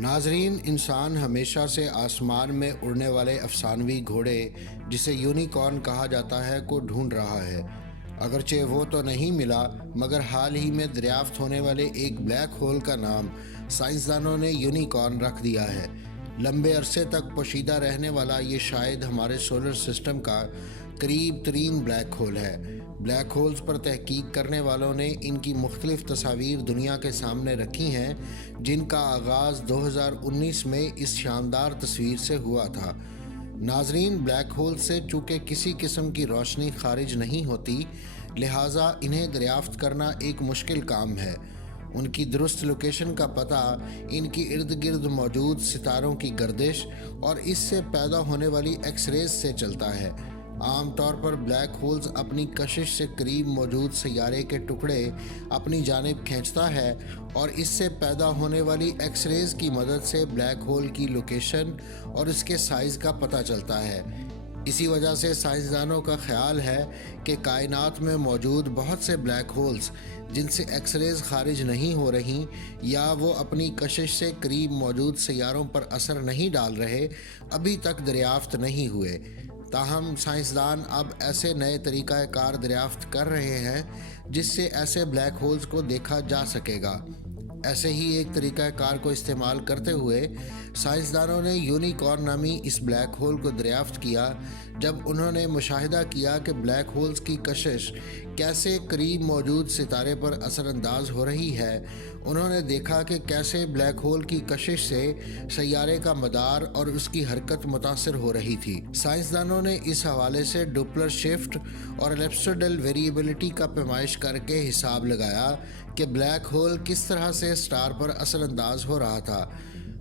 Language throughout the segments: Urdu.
ناظرین، انسان ہمیشہ سے آسمان میں اڑنے والے افسانوی گھوڑے جسے یونیکارن کہا جاتا ہے کو ڈھونڈ رہا ہے۔ اگرچہ وہ تو نہیں ملا، مگر حال ہی میں دریافت ہونے والے ایک بلیک ہول کا نام سائنسدانوں نے یونیکارن رکھ دیا ہے۔ لمبے عرصے تک پوشیدہ رہنے والا یہ شاید ہمارے سولر سسٹم کا قریب ترین بلیک ہول ہے۔ بلیک ہولز پر تحقیق کرنے والوں نے ان کی مختلف تصاویر دنیا کے سامنے رکھی ہیں، جن کا آغاز 2019 میں اس شاندار تصویر سے ہوا تھا۔ ناظرین، بلیک ہول سے چونکہ کسی قسم کی روشنی خارج نہیں ہوتی، لہٰذا انہیں دریافت کرنا ایک مشکل کام ہے۔ ان کی درست لوکیشن کا پتہ ان کی ارد گرد موجود ستاروں کی گردش اور اس سے پیدا ہونے والی ایکس ریز سے چلتا ہے۔ عام طور پر بلیک ہولز اپنی کشش سے قریب موجود سیارے کے ٹکڑے اپنی جانب کھینچتا ہے اور اس سے پیدا ہونے والی ایکس ریز کی مدد سے بلیک ہول کی لوکیشن اور اس کے سائز کا پتہ چلتا ہے۔ اسی وجہ سے سائنسدانوں کا خیال ہے کہ کائنات میں موجود بہت سے بلیک ہولز جن سے ایکس ریز خارج نہیں ہو رہی یا وہ اپنی کشش سے قریب موجود سیاروں پر اثر نہیں ڈال رہے، ابھی تک دریافت نہیں ہوئے۔ تاہم سائنسدان اب ایسے نئے طریقہ کار دریافت کر رہے ہیں جس سے ایسے بلیک ہولز کو دیکھا جا سکے گا۔ ایسے ہی ایک طریقہ کار کو استعمال کرتے ہوئے سائنسدانوں نے یونیکارن نامی اس بلیک ہول کو دریافت کیا۔ جب انہوں نے مشاہدہ کیا کہ بلیک ہولز کی کشش کیسے قریب موجود ستارے پر اثر انداز ہو رہی ہے، انہوں نے دیکھا کہ کیسے بلیک ہول کی کشش سے سیارے کا مدار اور اس کی حرکت متاثر ہو رہی تھی۔ سائنسدانوں نے اس حوالے سے ڈوپلر شفٹ اور ایلپسویڈل ویریبلٹی کا پیمائش کر کے حساب لگایا کہ بلیک ہول کس طرح سے سٹار پر اثر انداز ہو رہا تھا۔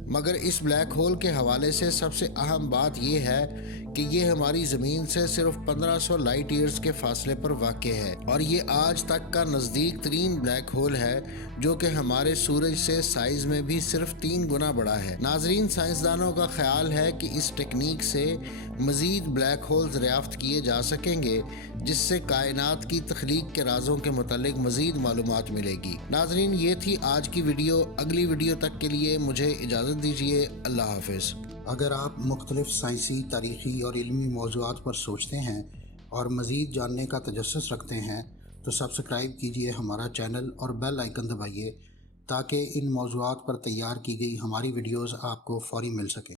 مگر اس بلیک ہول کے حوالے سے سب سے اہم بات یہ ہے کہ یہ ہماری زمین سے صرف 1500 لائٹ ایئرز کے فاصلے پر واقع ہے اور یہ آج تک کا نزدیک ترین بلیک ہول ہے، جو کہ ہمارے سورج سے سائز میں بھی صرف 3 گنا بڑا ہے۔ ناظرین، سائنسدانوں کا خیال ہے کہ اس ٹیکنیک سے مزید بلیک ہولز دریافت کیے جا سکیں گے، جس سے کائنات کی تخلیق کے رازوں کے متعلق مزید معلومات ملے گی۔ ناظرین، یہ تھی آج کی ویڈیو۔ اگلی ویڈیو تک کے لیے مجھے اجازت دیجیے۔ اللہ حافظ۔ اگر آپ مختلف سائنسی، تاریخی اور علمی موضوعات پر سوچتے ہیں اور مزید جاننے کا تجسس رکھتے ہیں تو سبسکرائب کیجیے ہمارا چینل اور بیل آئیکن دبائیے تاکہ ان موضوعات پر تیار کی گئی ہماری ویڈیوز آپ کو فوری مل سکیں۔